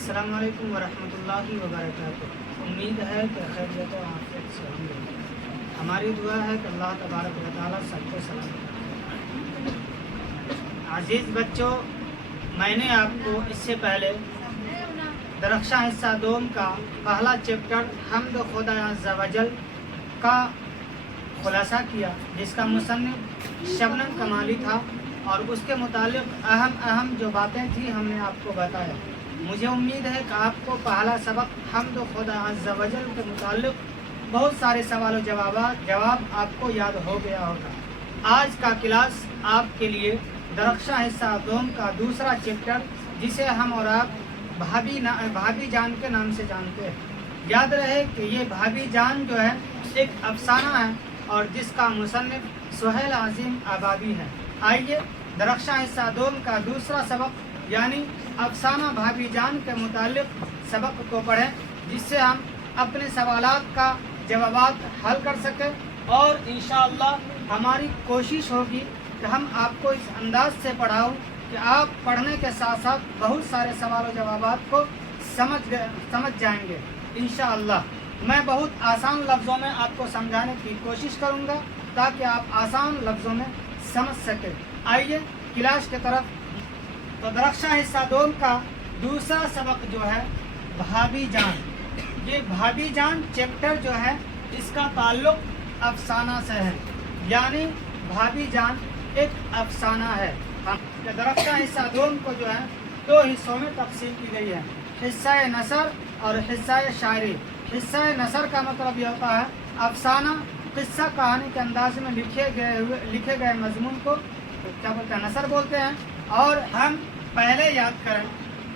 السلام علیکم ورحمۃ اللہ وبرکاتہ۔ امید ہے کہ خیریت و عافیت سے ہوں گے۔ ہماری دعا ہے کہ اللہ تبارک و تعالیٰ سب کو سلامت رکھے۔ عزیز بچوں، میں نے آپ کو اس سے پہلے درخشاں حصہ دوم کا پہلا چیپٹر حمد خدا عز و جل کا خلاصہ کیا، جس کا مصنف شبنم کمالی تھا، اور اس کے متعلق اہم جو باتیں تھیں ہم نے آپ کو بتایا۔ مجھے امید ہے کہ آپ کو پہلا سبق حمد خدا عز و جل کے متعلق بہت سارے سوال و جواب آپ کو یاد ہو گیا ہوگا۔ آج کا کلاس آپ کے لیے درخشاں حصہ دوم کا دوسرا چیپٹر، جسے ہم اور آپ بھابی جان کے نام سے جانتے ہیں۔ یاد رہے کہ یہ بھابی جان جو ہے ایک افسانہ ہے، اور جس کا مصنف سہیل عظیم آبادی ہے۔ آئیے درخشاں حصہ دوم کا دوسرا سبق یعنی افسانہ بھابی جان کے متعلق سبق کو پڑھیں، جس سے ہم اپنے سوالات کا جوابات حل کر سکیں، اور انشاءاللہ ہماری کوشش ہوگی کہ ہم آپ کو اس انداز سے پڑھاؤں کہ آپ پڑھنے کے ساتھ ساتھ بہت سارے سوال و جوابات کو سمجھ جائیں گے انشاءاللہ۔ میں بہت آسان لفظوں میں آپ کو سمجھانے کی کوشش کروں گا تاکہ آپ آسان لفظوں میں سمجھ سکیں۔ آئیے کلاس کی طرف۔ تو درخشاں حصہ دوم کا دوسرا سبق جو ہے بھابی جان۔ یہ بھابی جان چیپٹر جو ہے اس کا تعلق افسانہ سے ہے، یعنی بھابی جان ایک افسانہ ہے۔ کہ درخشاں حصہ دوم کو جو ہے دو حصوں میں تقسیم کی گئی ہے، حصہ نثر اور حصہ شاعری۔ حصہ نثر کا مطلب یہ ہوتا ہے افسانہ، قصہ کہانی کے انداز میں لکھے گئے مضمون کو کیا بولتے ہیں، نثر بولتے ہیں۔ اور ہم پہلے یاد کریں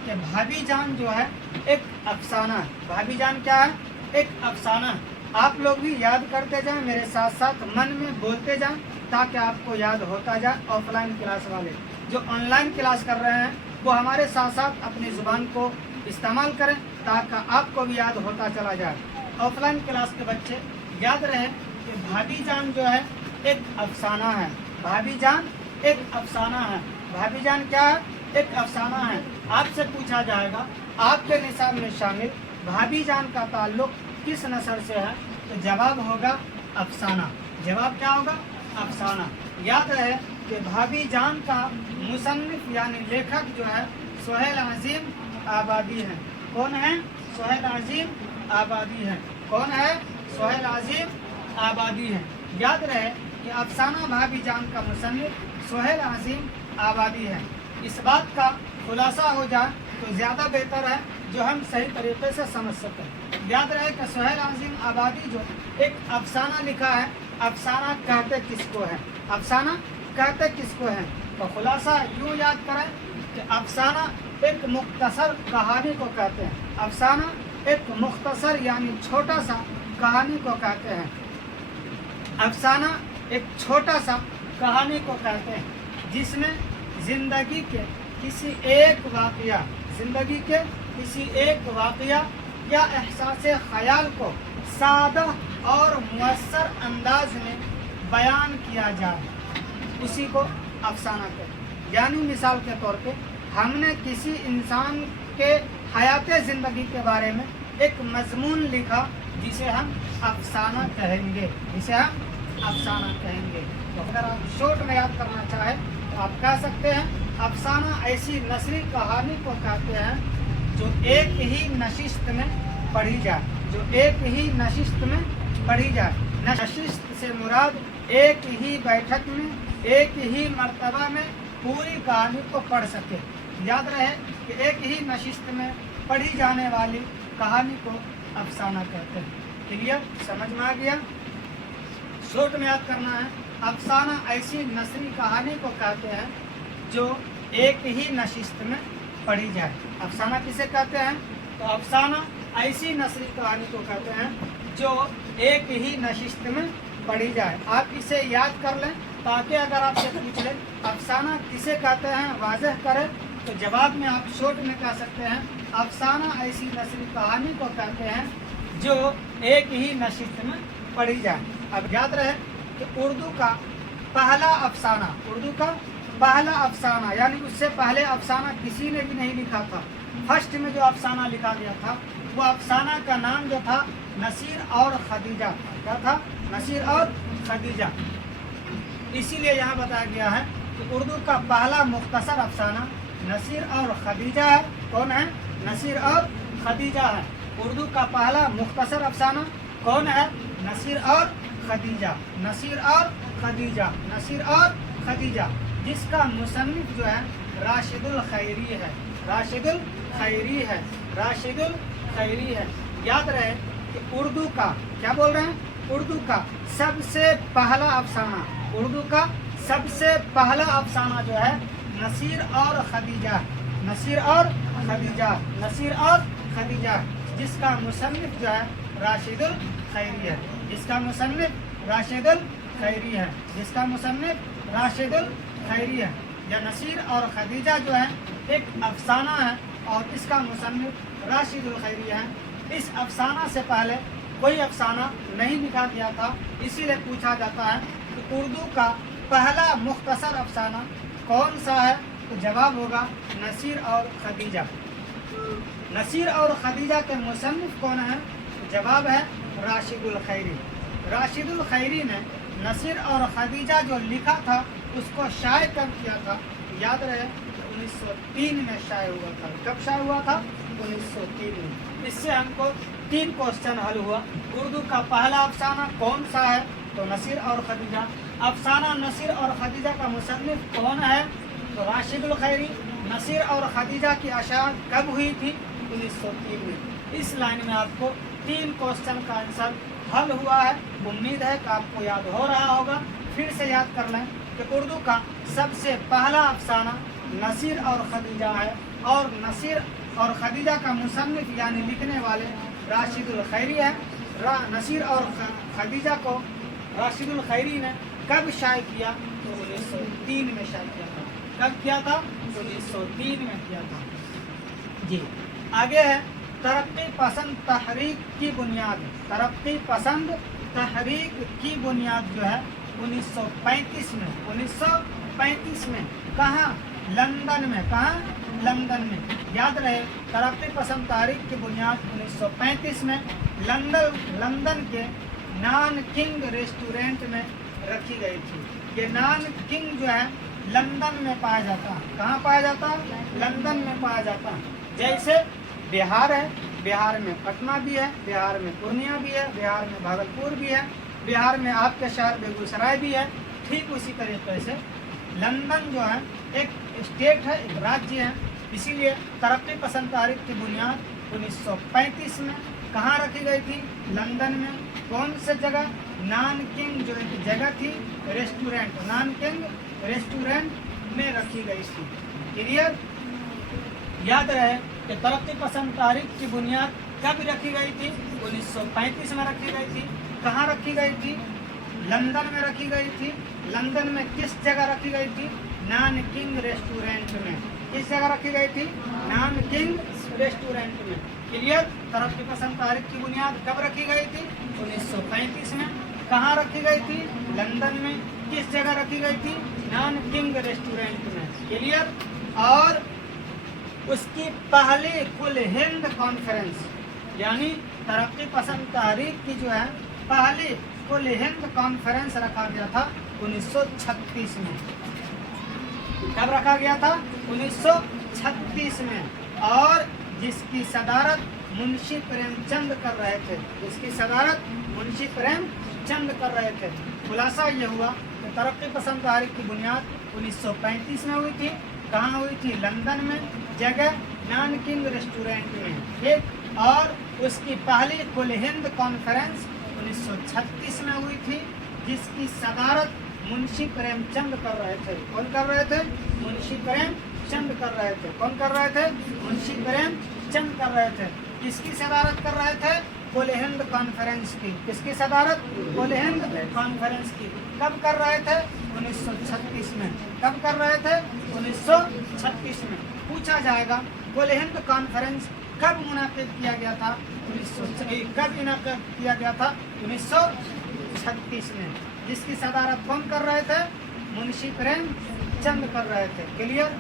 کہ بھابی جان جو ہے ایک افسانہ ہے۔ بھابی جان کیا ہے؟ ایک افسانہ ہے۔ آپ لوگ بھی یاد کرتے جائیں، میرے ساتھ ساتھ من میں بولتے جائیں تاکہ آپ کو یاد ہوتا جائے۔ آف لائن کلاس والے جو آن لائن کلاس کر رہے ہیں وہ ہمارے ساتھ ساتھ اپنی زبان کو استعمال کریں تاکہ آپ کو بھی یاد ہوتا چلا جائے۔ آف لائن کلاس کے بچے یاد رہے کہ بھابی جان جو ہے ایک افسانہ ہے۔ بھابی جان ایک افسانہ ہے۔ بھابی جان کیا ہے؟ ایک افسانہ ہے۔ آپ سے پوچھا جائے گا آپ کے نصاب میں شامل بھابی جان کا تعلق کس نثر سے ہے، تو جواب ہوگا افسانہ۔ جواب کیا ہوگا؟ افسانہ۔ یاد رہے کہ بھابی جان کا مصنف یعنی لیکھک جو ہے سہیل عظیم آبادی ہے۔ کون ہے؟ سہیل عظیم آبادی ہے۔ کون ہے؟ سہیل عظیم آبادی ہے۔ یاد رہے کہ افسانہ بھابی جان کا مصنف سہیل عظیم آبادی ہے۔ اس بات کا خلاصہ ہو جائے تو زیادہ بہتر ہے، جو ہم صحیح طریقے سے سمجھ سکیں۔ یاد رہے کہ سہیل عظیم آبادی جو ایک افسانہ لکھا ہے، افسانہ کہتے کس کو ہے؟ افسانہ کہتے کس کو ہے؟ تو خلاصہ یوں یاد کریں کہ افسانہ ایک مختصر کہانی کو کہتے ہیں۔ افسانہ ایک مختصر یعنی چھوٹا سا کہانی کو کہتے ہیں۔ افسانہ ایک چھوٹا سا کہانی کو کہتے ہیں جس میں زندگی کے کسی ایک واقعہ یا احساس خیال کو سادہ اور مؤثر انداز میں بیان کیا جائے، اسی کو افسانہ کہتے ہیں۔ یعنی مثال کے طور پہ ہم نے کسی انسان کے حیات زندگی کے بارے میں ایک مضمون لکھا جسے ہم افسانہ کہیں گے، تو اگر آپ شارٹ میں یاد کرنا چاہیں تو آپ کہہ سکتے ہیں افسانہ ایسی نثری کہانی کو کہتے ہیں جو ایک ہی نشست میں پڑھی جائے۔ نشست سے مراد ایک ہی بیٹھک میں، ایک ہی مرتبہ میں پوری کہانی کو پڑھ سکے۔ یاد رہے کہ ایک ہی نشست میں پڑھی جانے والی کہانی کو افسانہ کہتے ہیں۔ کلیئر؟ سمجھ میں آ گیا؟ شارٹ میں یاد کرنا ہے، افسانہ ایسی نثری کہانی کو کہتے ہیں جو ایک ہی نشست میں پڑھی جائے۔ افسانہ کسے کہتے ہیں؟ تو افسانہ ایسی نثری کہانی کو کہتے ہیں جو ایک ہی نشست میں پڑھی جائے۔ آپ اسے یاد کر لیں تاکہ اگر آپ سے پوچھ لیں افسانہ کسے کہتے ہیں واضح کریں، تو جواب میں آپ شارٹ میں کہہ سکتے ہیں افسانہ ایسی نثری کہانی کو کہتے ہیں جو ایک ہی نشست میں پڑھی جائے۔ اب یاد رہے کہ اردو کا پہلا افسانہ یعنی اس سے پہلے افسانہ کسی نے بھی نہیں لکھا تھا، फर्स्ट में जो अफसाना लिखा गया था वो अफसाना का नाम जो था नसीर और खदीजा था। क्या था? नसीर और खदीजा। इसीलिए यहाँ बताया गया है कि उर्दू का पहला मुख्तसर अफसाना नसीर और खदीजा है। कौन है? नसीर और खदीजा है। उर्दू का पहला मुख्तसर अफसाना कौन है? नसीर और खदीजा। नसीर और खदीजा। नसीर और खदीजा, जिसका मुसन्निफ जो है राशिदुल खैरी है। राशिदुल खैरी है। राशिदुल खैरी है। याद रहे कि उर्दू का, क्या बोल रहे हैं? उर्दू का सबसे पहला अफसाना, उर्दू का सबसे पहला अफसाना जो है नसीर और खदीजा। नसीर और खदीजा। नसीर और खदीजा, जिसका मुसन्निफ जो है राशिदुल खैरी है। जिसका मुसन्निफ राशिदुल खैरी है। जिसका मुसन्निफ राशिदुल खैरी है। यह नसीर और खदीजा जो है एक अफसाना है और इसका मुसन्निफ राशिदुल खैरी है। इस अफसाना से पहले कोई अफसाना नहीं लिखा गया था। इसीलिए पूछा जाता है कि उर्दू का पहला मुख्तसर अफसाना कौन सा है? तो जवाब होगा नसीर और खदीजा। नसीर और खदीजा के मुसन्निफ कौन है? तो जवाब है राशिदुल खैरी। राशिदुल खैरी ने नसीर और खदीजा जो लिखा था उसको शाये कब किया था? याद रहे 1903 में शाये हुआ था। कब शाये हुआ था? 1903 में। इससे हमको 3 क्वेश्चन हल हुआ। उर्दू का पहला अफसाना कौन सा है? तो नसीर और खदीजा। अफसाना नसीर और खदीजा का मुसन्निफ कौन है? तो राशिदुल खैरी। नसीर और खदीजा की अशार कब हुई थी? 1903 में। इस लाइन में आपको 3 क्वेश्चन का आंसर हल हुआ है। उम्मीद है कि आपको याद हो रहा होगा। फिर से याद कर लें कि उर्दू का सबसे पहला अफसाना नसीर और खदीजा है और नसीर और खदीजा का मुसन्निफ यानी लिखने वाले राशिदुल खैरी है। नसीर और खदीजा को राशिदुल खैरी ने कब शाये किया? तो 1903 में शाये किया था। कब किया था? 1903 में किया था। जी आगे है तरक्की पसंद तहरीक की बुनियाद। तरक्की पसंद तहरीक की बुनियाद जो है 1935 में। 1935 में कहाँ? लंदन में। कहाँ? लंदन में। याद रहे तरक्की पसंद तहरीक की बुनियाद 1935 में लंदन के नॉन किंग रेस्टोरेंट में रखी गई थी। ये नॉन किंग जो है लंदन में पाया जाता है। कहाँ पाया जाता है? लंदन में पाया जाता है। जैसे बिहार है, बिहार में पटना भी है, बिहार में पूर्णिया भी है, बिहार में भागलपुर भी है, बिहार में आपके शहर बेगूसराय भी है। ठीक उसी तरीके से लंदन जो है एक स्टेट है, एक राज्य है। इसीलिए तरक्की पसंद तहरीक की बुनियाद 1935 में कहाँ रखी गई थी? लंदन में। कौन सी जगह? नॉन किंग जो एक जगह थी, रेस्टोरेंट, नॉन किंग रेस्टोरेंट में रखी गई थी। क्लियर? याद रहे कि तरक्की पसंद तहरीक की बुनियाद कब रखी गई थी? 1935 में रखी गई थी। कहाँ रखी गई थी? लंदन में रखी गई थी। लंदन में किस जगह रखी गई थी? नॉन किंग रेस्टोरेंट में। किस जगह रखी गई थी? नॉन किंग रेस्टोरेंट में। क्लियर? तरक्की पसंद तहरीक की बुनियाद कब रखी गई थी? 1935 में। कहाँ रखी गई थी? लंदन में। किस जगह रखी गई थी? नॉन किंग रेस्टोरेंट में। क्लियर? और उसकी पहली कुल हिंद कॉन्फ्रेंस यानी तरक्की पसंद तहरीक की जो है पहली कुल हिंद कॉन्फ्रेंस रखा गया था 1936 में। कब रखा गया था? 1936 में। और जिसकी सदारत मुंशी प्रेमचंद कर रहे थे। जिसकी सदारत मुंशी प्रेमचंद कर रहे थे। खुलासा ये हुआ कि तरक्की पसंद तहरीक की बुनियाद 1935 में हुई थी। कहाँ हुई थी? लंदन में। जगह नॉन किंग रेस्टोरेंट में। ठीक। और उसकी पहली कुल हिंद कॉन्फ्रेंस 1936 में हुई थी, जिसकी सदारत मुंशी प्रेमचंद कर रहे थे। कौन कर रहे थे? मुंशी प्रेमचंद कर रहे थे। कौन कर रहे थे? मुंशी प्रेमचंद कर रहे थे। किसकी सदारत कर रहे थे? कुल हिंद कॉन्फ्रेंस की। किसकी सदारत? कुल हिंद कॉन्फ्रेंस की। कब कर रहे थे? 1936 में। कब कर रहे थे? 1936 में। पूछा जाएगा कुल हिंद कॉन्फ्रेंस कब मुनाकिद किया गया था? कब इनाक़ाद किया गया था? 1936 में। जिसकी सदारत कौन कर रहे थे? मुंशी प्रेमचंद कर रहे थे। क्लियर?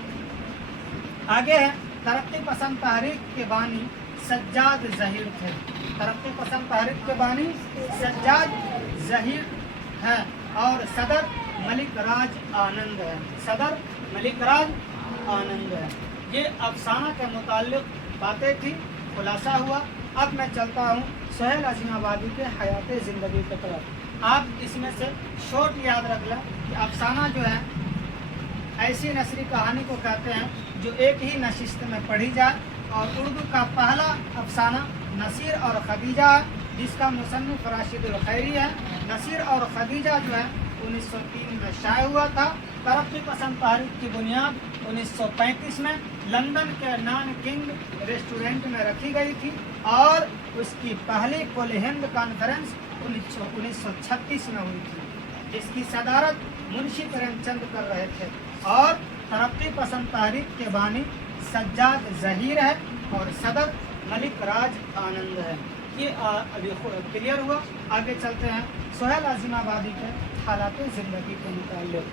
आगे है तरक्की पसंद तहरीक के बानी सज्जाद ज़हीर थे। तरक्की पसंद तहरीक के बानी सज्जाद ज़हीर है और सदर मलिक राज आनंद है। सदर मलिक राज आनंद है। ये अफसाना के मुताल्लिक बातें थी, खुलासा हुआ। अब मैं चलता हूँ सुहेल अज़ीम आबादी के हयात ज़िंदगी की तरफ। आप इसमें से शॉर्ट याद रख लें कि अफसाना जो है ऐसी नसरी कहानी को कहते हैं जो एक ही नशिस्त में पढ़ी जाए, और उर्दू का पहला अफसाना नसीर और खदीजा है, जिसका मुसन्निफ राशिदुल खैरी है। नसीर और खदीजा जो है 1903 में शाये हुआ था। तरक्की पसंद तहरीक की बुनियाद 1935 में लंदन के नॉन किंग रेस्टोरेंट में रखी गई थी, और उसकी पहली कुल हिंद कॉन्फ्रेंस 1936 में हुई थी, जिसकी सदारत मुंशी प्रेमचंद कर रहे थे। और तरक्की पसंद तहरीक के बानी सज्जाद ज़हीर है और सदर मलिक राज आनंद है। ये अभी क्लियर हुआ। आगे चलते हैं सुहेल अज़ीम आबादी के हालात ज़िंदगी के मुताल्लिक़।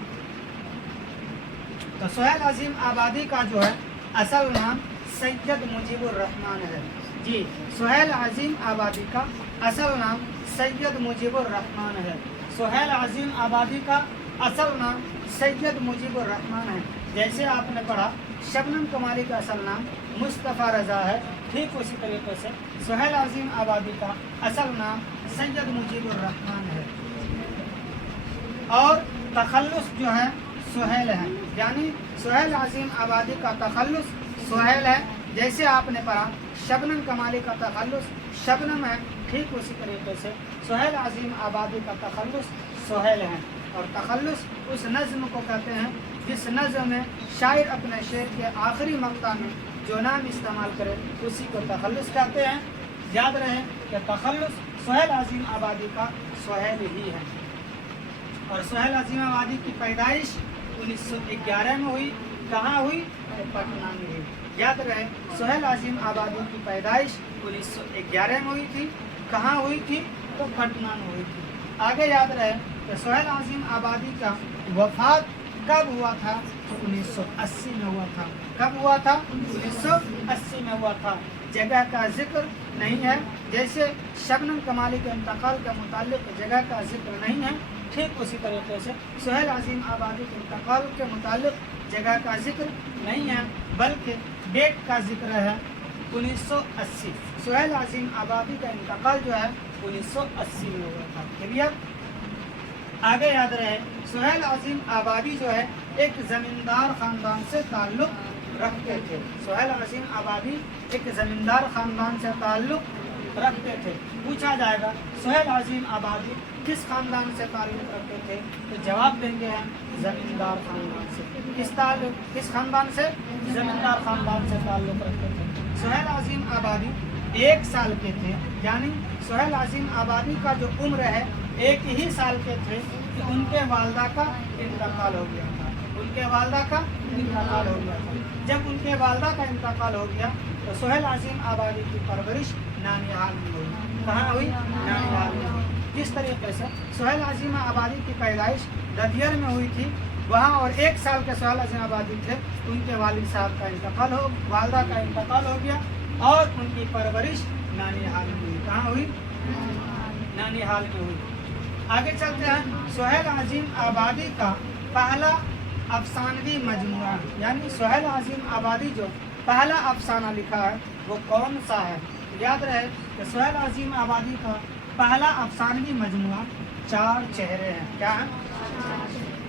तो सुहेल अज़ीम आबादी का जो है असल नाम सैयद मुजीबुर रहमान है। जी, सुहेल अज़ीम आबादी का असल नाम सैयद मुजीबुर रहमान है। सुहेल अज़ीम आबादी का असल नाम सैयद मुजीबुर रहमान है। जैसे आपने पढ़ा शबनम कमारी का असल नाम मुस्तफ़ा रज़ा है, ठीक उसी तरीके से सुहेल अज़ीम आबादी का असल नाम सैयद मुजीबुर रहमान है। और तखल्लुस जो है सुहेल है, यानी सुहेल अज़ीम आबादी का तखल्लुस सुहेल है। जैसे आपने पढ़ा शबनम कमाली का तखल्लुस शबनम है, ठीक उसी तरीके से सुहेल अज़ीम आबादी का तखल्लुस सुहेल है। और तखल्लुस उस नज़्म को कहते हैं जिस नज़्म में शायर अपने शेर के आखिरी मक्ता में जो नाम इस्तेमाल करे उसी को तखल्लुस कहते हैं। याद रहे कि तखल्लुस सुहेल अज़ीम आबादी का सुहेल ही है। और सुहेल अज़ीम आबादी की पैदाइश 1911 में हुई। कहाँ हुई? पटना में हुई। याद रहे सुहेल अज़ीम आबादी की पैदाइश 1911 में हुई थी। कहाँ हुई थी? तो पटना में हुई थी। आगे याद रहे कि सुहेल अज़ीम आबादी का वफ़ात कब हुआ था? तो 1980 में हुआ था। कब हुआ था? 1980 में हुआ था। जगह का जिक्र नहीं है। जैसे शबनम कमाली के इंतकाल के मुतालिक जगह का जिक्र नहीं है, ठीक उसी तरीके से सुहेल अज़ीम आबादी के इंतकाल के मुतालिक जगह का जिक्र नहीं है, बल्कि डेट का जिक्र है 1980। सुहेल अज़ीम आबादी का इंतकाल जो है 1980 में हुआ था। क्लियर? आगे याद रहे सुहेल अज़ीम आबादी जो है एक ज़मींदार ख़ानदान से ताल्लुक़ रखते थे। सुहेल अज़ीम आबादी एक ज़मींदार ख़ानदान से ताल्लुक़ रखते थे। पूछा जाएगा सुहेल अज़ीम आबादी किस ख़ानदान से ताल्लुक़ रखते थे? तो जवाब देंगे हम ज़मींदार ख़ानदान से। किस ख़ानदान से? ज़मींदार ख़ानदान से ताल्लुक़ रखते थे। सुहेल अज़ीम आबादी 1 साल के थे, यानी सुहेल अज़ीम आबादी का जो उम्र है 1 ही साल के थे कि उनके वालदा का इंतकाल हो गया था। उनके वालदा का इंतकाल हो गया था। जब उनके वालदा का इंतकाल हो गया तो सुहेल अज़ीम आबादी की परवरिश नानिहाल में हुई। कहाँ हुई? नानिहाल में हुई। जिस तरीके से सुहेल अज़ीम आबादी की पैदाइश ददियर में हुई थी, वहाँ और 1 साल के सुहेल अज़ीम आबादी थे, उनके वालिद साहब का इंतकाल हो, वालदा का इंतकाल हो गया और उनकी परवरिश नानिहाल में हुई। कहाँ हुई? नानिहाल में हुई। आगे चलते हैं सुहेल अज़ीम आबादी का पहला अफसानवी मजमुआ, यानी सुहेल अज़ीम आबादी जो पहला अफसाना लिखा है वो कौन सा है? याद रहे कि सुहेल अज़ीम आबादी का पहला अफसानवी मजमुआ 4 चेहरे हैं। क्या है?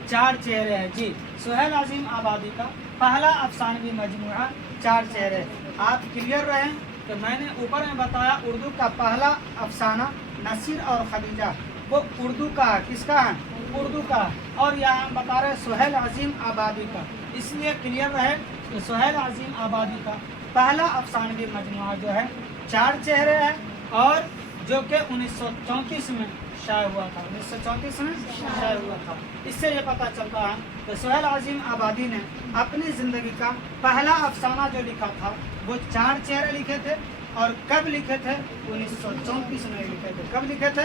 4 चेहरे हैं। जी, सुहेल अज़ीम आबादी का पहला अफसानवी मजमुआ 4 चेहरे। आप क्लियर रहें कि मैंने ऊपर में बताया उर्दू का पहला अफसाना नसीर और खदीजा, वो उर्दू का है। किसका है? उर्दू का। और यहाँ हम बता रहे हैं सुहेल अज़ीम आबादी का, इसलिए क्लियर रहे कि सुहेल अज़ीम आबादी का पहला अफसानवी मजमुआ जो है 4 चेहरे है, और जो कि 1934 में शाये हुआ था। 1934 में शाये हुआ था। इससे ये पता चलता है कि सुहेल अज़ीम आबादी ने अपनी ज़िंदगी का पहला अफसाना जो लिखा था वो 4 चेहरे लिखे थे। और कब लिखे थे? 1934 में लिखे थे। कब लिखे थे?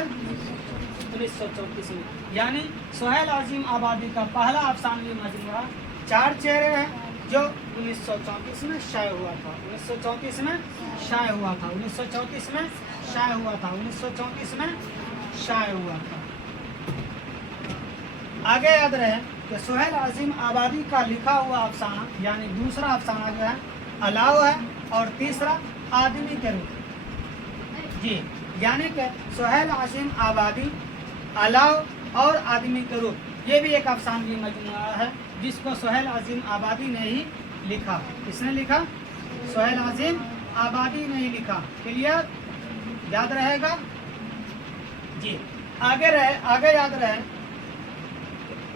1934 में। यानी सुहेल अज़ीम आबादी का पहला अफसानवी मजमुआ 4 चेहरे है, जो 1934 में शाये हुआ था, 1934 में शाये हुआ था, 1934 में शाये हुआ था, 1934 में शाये हुआ था। आगे याद रहे कि सुहेल अजीम आबादी का लिखा हुआ अफसाना, यानी दूसरा अफसाना जो है अलाव है, और तीसरा आदमी के रूप जी, यानी कि सुहेल अजीम आबादी, अलाव और आदमी के रूप, ये भी एक अफसानवी मजमूआ है जिसको सुहेल अजीम आबादी ने ही लिखा। किसने लिखा? सुहेल अजीम आबादी ने ही लिखा। क्लियर? याद रहेगा जी। आगे याद रहे,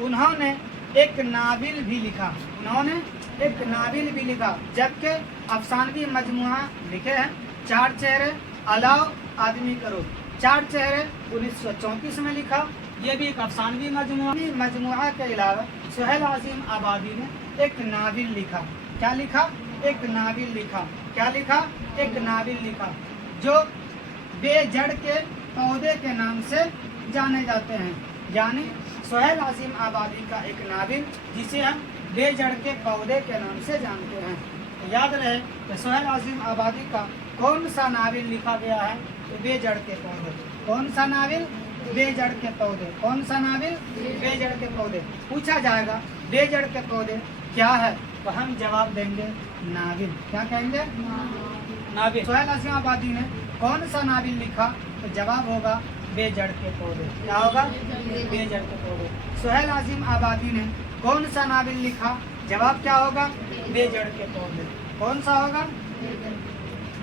उन्होंने एक नाविल भी लिखा, उन्होंने एक नाविल भी लिखा, जबकि अफसानवी मजमुआ लिखे हैं 4 चेहरे, अलाव, आदमी का रूप। 4 चेहरे 1934 में लिखा, ये भी एक अफसानवी मजमुआ के अलावा सुहेल अजीम आबादी ने एक नाविल लिखा। क्या लिखा? एक नाविल लिखा। क्या लिखा? एक नाविल लिखा, जो बेजड़ के पौधे के नाम से जाने जाते हैं। यानी सुहेल अजीम आबादी का एक नाविल जिसे हम बेजड़ के पौधे के नाम से जानते हैं। तो याद रहे कि सुहेल अजीम आबादी का कौन सा नाविल लिखा गया है? तो बेजड़ के पौधे। कौन सा नाविल? बेजड़ के पौधे। कौन सा नाविल? बेजड़ के पौधे। पूछा जाएगा बेजड़ के पौधे क्या है, तो हम जवाब देंगे नाविल। क्या कहेंगे? नाविल। सुहेल अजीम आबादी ने कौन सा नाविल लिखा? तो जवाब होगा बेजड़ के पौधे। क्या होगा? बेजड़ के पौधे। सुहेल अजीम आबादी ने कौन सा नाविल लिखा? जवाब क्या होगा? बेजड़ के पौधे। कौन सा होगा?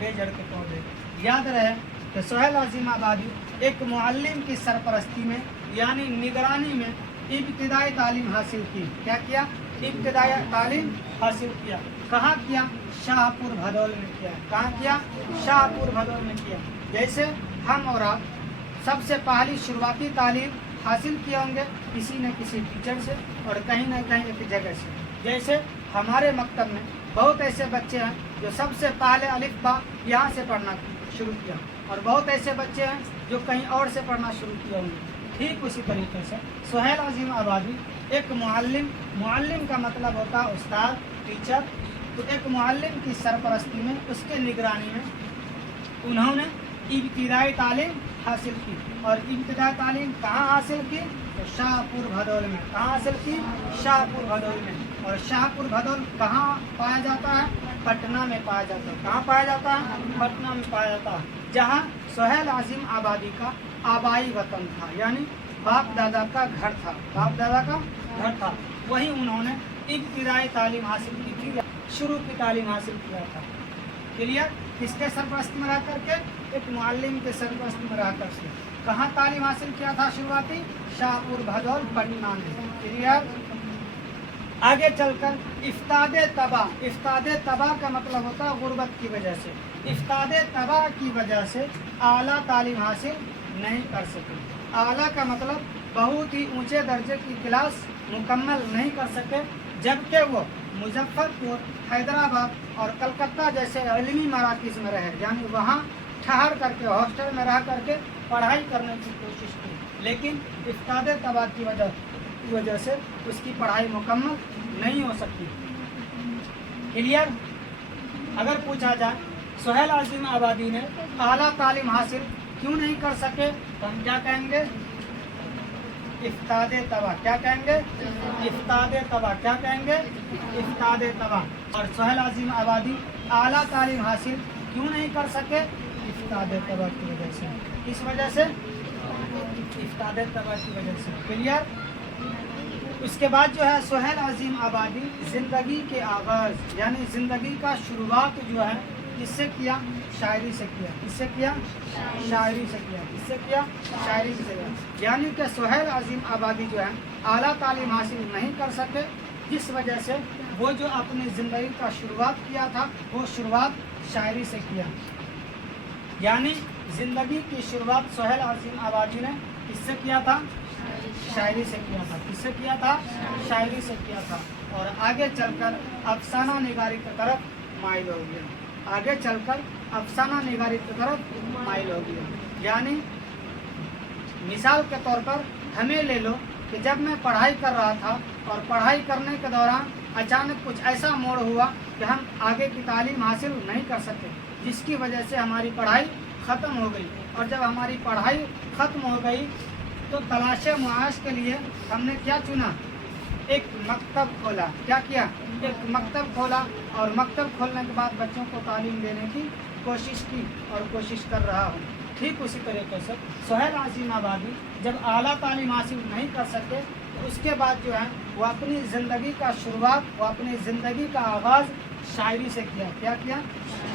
बेजड़ के पौधे। याद रहे कि सुहेल अजीम आबादी एक मुअल्लिम की सरपरस्ती में, यानी निगरानी में इब्तिदाई तालीम हासिल की। क्या किया? इब्तिदाई तालीम हासिल किया। कहाँ किया? शाहपुर भदौल में किया। कहाँ किया? शाहपुर भदौल में किया। जैसे हम और आप सबसे पहली शुरुआती तालीम हासिल किए होंगे किसी न किसी टीचर से और कहीं न कहीं एक जगह से। जैसे हमारे मकतब में बहुत ऐसे बच्चे हैं जो सबसे पहले अलिफ बा यहाँ से पढ़ना शुरू किया, और बहुत ऐसे बच्चे हैं जो कहीं और से पढ़ना शुरू किए होंगे। ठीक उसी तरीके से सुहेल अजीम आबादी एक मुअल्लिम का मतलब होता है उस्ताद, टीचर। तो एक मुअल्लिम की सरपरस्ती में, उसके निगरानी में उन्होंने इब्तिदाई तालीम हासिल की। और इब्तिदाई तालीम कहाँ हासिल की? तो शाहपुर भदौल में। कहाँ हासिल की? शाहपुर भदौल में। और शाहपुर भदौल कहाँ पाया जाता है? पटना में पाया जाता है। कहाँ पाया जाता है? पटना में पाया जाता है, जहाँ सुहेल अजीम आबादी का आबाई वतन था, यानी बाप दादा का घर था। बाप दादा का घर था, वहीं उन्होंने इब्तिदाई तालीम हासिल की थी, शुरू की तालीम हासिल किया था। क्लियर? किसके सरपरस्ती में रह करके? एक मुअल्लिम के सरपरस्ती में रह करके। कहाँ तालीम हासिल किया था शुरुआती? शाहपुर भदौल, पटना में। क्लियर? आगे चलकर इफ्तादे तबा का मतलब होता है गुर्बत की वजह से। इफ्तादे तबा की वजह से आला तालीम हासिल नहीं कर सके। आला का मतलब बहुत ही ऊंचे दर्जे की क्लास मुकम्मल नहीं कर सके, जबकि वो मुजफ्फरपुर, हैदराबाद और कलकत्ता जैसे इल्मी मराकिज़ में रहे, यानी वहाँ ठहर करके हॉस्टल में रह करके पढ़ाई करने की कोशिश की, लेकिन इफ्तादे तबा की वजह से उसकी पढ़ाई मुकम्मल नहीं हो सकती। क्लियर? अगर पूछा जाए सुहेल अजीम आबादी ने आला तालीम हासिल क्यों नहीं कर सके, तो हम क्या कहेंगे? इफ्तादे तबा। क्या कहेंगे? इफ्तादे तबा। क्या कहेंगे? इफ्तादे तबा। और सुहेल अजीम आबादी आला तालीम हासिल क्यों नहीं कर सके? इफ्तादे तबा की वजह से। किस वजह से? इफ्तादे तबा की वजह से। क्लियर? उसके बाद जो है सुहेल अजीम आबादी ज़िंदगी के आगाज़, यानी ज़िंदगी का शुरुआत जो है किससे किया? शायरी से किया। किससे किया? शायरी से किया। किससे किया? शायरी से किया। यानी कि सुहेल अजीम आबादी जो है आला तालीम हासिल नहीं कर सके, जिस वजह से वो जो अपनी ज़िंदगी का शुरुआत किया था वो शुरुआत शायरी से किया। यानी ज़िंदगी की शुरुआत सुहेल अजीम आबादी ने किससे किया था? शायरी से किया था। किससे किया था? शायरी से किया था। और आगे चलकर अफसाना निगारी की तरफ माइल हो गया। आगे चलकर अफसाना निगारी की तरफ माइल हो गया। यानी मिसाल के तौर पर हमें ले लो कि जब मैं पढ़ाई कर रहा था और पढ़ाई करने के दौरान अचानक कुछ ऐसा मोड़ हुआ कि हम आगे की तालीम हासिल नहीं कर सके, जिसकी वजह से हमारी पढ़ाई ख़त्म हो गई। और जब हमारी पढ़ाई ख़त्म हो गई तो तलाश मुआश के लिए हमने क्या चुना, एक मकतब खोला। क्या किया, एक मकतब खोला, और मकतब खोलने के बाद बच्चों को तालीम देने की कोशिश की और कोशिश कर रहा हूँ। ठीक उसी तरीके से सुहेल अज़ीम आबादी जब आला तालीम हासिल नहीं कर सके तो उसके बाद जो है वो अपनी ज़िंदगी का शुरुआत, वो अपनी ज़िंदगी का आगाज़ शायरी से किया। क्या किया,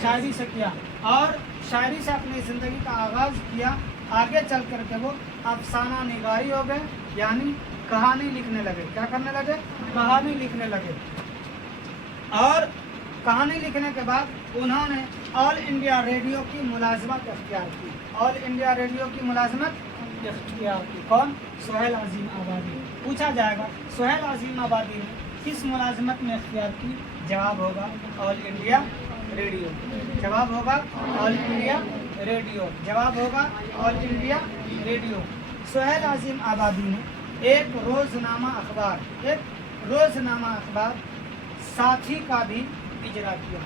शायरी से किया, और शायरी से अपनी ज़िंदगी का आगाज़ किया। आगे चल कर के वो अफसाना निगारी हो गए, यानी कहानी लिखने लगे। क्या करने लगे, कहानी लिखने लगे। और कहानी लिखने के बाद उन्होंने ऑल इंडिया रेडियो की मुलाजमत इख्तियार की। ऑल इंडिया रेडियो की मुलाजमत इख्तियार की कौन, सुहेल अज़ीम आबादी। पूछा जाएगा सुहेल अज़ीम आबादी ने किस मुलाजमत में इख्तियार की, जवाब होगा ऑल इंडिया रेडियो। जवाब होगा ऑल इंडिया रेडियो। जवाब होगा ऑल इंडिया रेडियो। सुहेल अज़ीम आबादी ने एक रोज़नामा अखबार साथी का भी इजरा किया।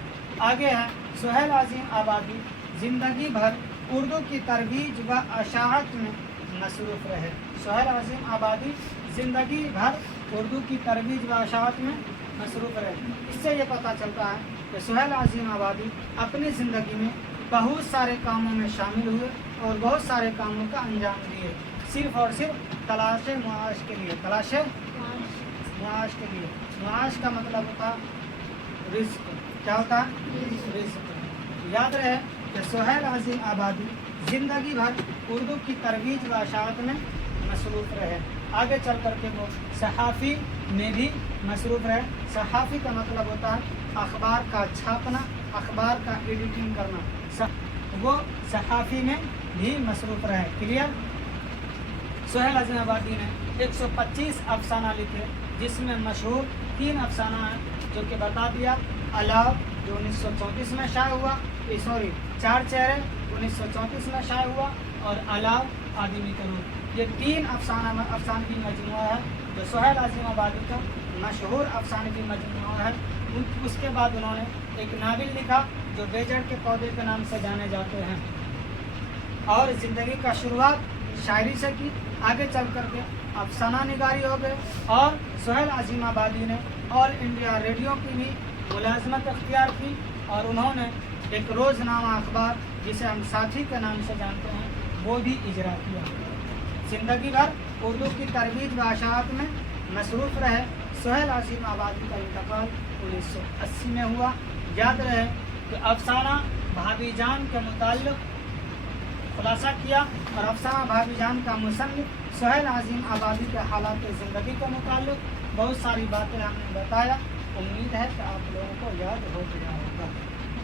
आगे है सुहेल अज़ीम आबादी ज़िंदगी भर उर्दू की तरवीज व अशाअत में मसरूफ़ रहे। सुहेल अज़ीम आबादी ज़िंदगी भर उर्दू की तरवीज व अशाअत में मसरूफ़ रहे। इससे ये पता चलता है कि सुहेल अज़ीम आबादी अपनी ज़िंदगी में बहुत सारे कामों में शामिल हुए और बहुत सारे कामों का अंजाम दिए, सिर्फ़ और सिर्फ तलाश मुआश के लिए। तलाश मुआश के लिए। मुआश का मतलब होता रिज़्क़। क्या होता है, रिज़्क़। याद रहे कि सुहेल अज़ीम आबादी ज़िंदगी भर उर्दू की तरवीज व अशाअत में मसरूफ़ रहे। आगे चल कर के वो सहाफ़ी में भी मसरूफ़ रहे। सहाफ़ी का मतलब होता है अखबार का छापना, अखबार का एडिटिंग करना। वो सहाफ़ी में भी मसरूफ़ रहे। क्लियर। सुहेल अज़ीम आबादी ने 125 अफसाना लिखे, जिसमें मशहूर 3 अफसाना हैं जो कि बता दिया। अलाव जो 1934 में शाया हुआ, 4 चेहरे 1934 में शाया हुआ, और अलाव आदमी करूर। ये 3 अफसानवी मजमुआ है जो सुहेल अज़ीम आबादी का मशहूर अफसानवी मजमुआ है। उसके बाद उन्होंने एक नावल लिखा जो बेजड़ के पौधे के नाम से जाने जाते हैं, और ज़िंदगी का शुरुआत शायरी से की। आगे चल कर के अफसाना निगारी हो गए, और सुहेल अज़ीम आबादी ने ऑल इंडिया रेडियो की भी मुलाजमत इख्तियार की, और उन्होंने एक रोज़नामा अखबार जिसे हम साथी के नाम से जानते हैं वो भी इजरा किया। ज़िंदगी भर उर्दू की तरवीज व अशाअत में मसरूफ़ रहे। सुहेल अज़ीम आबादी का इंतकाल 1980 में हुआ। याद रहे कि अफसाना भाभी जान के मुताल्लिक़ खुलासा किया, और अफसाना भाभी जान का मुसन्निफ़ सुहेल अज़ीम आबादी के हालात ज़िंदगी के मुताल्लिक़ बहुत सारी बातें हमने बताया। उम्मीद है कि आप लोगों को याद हो गया होगा।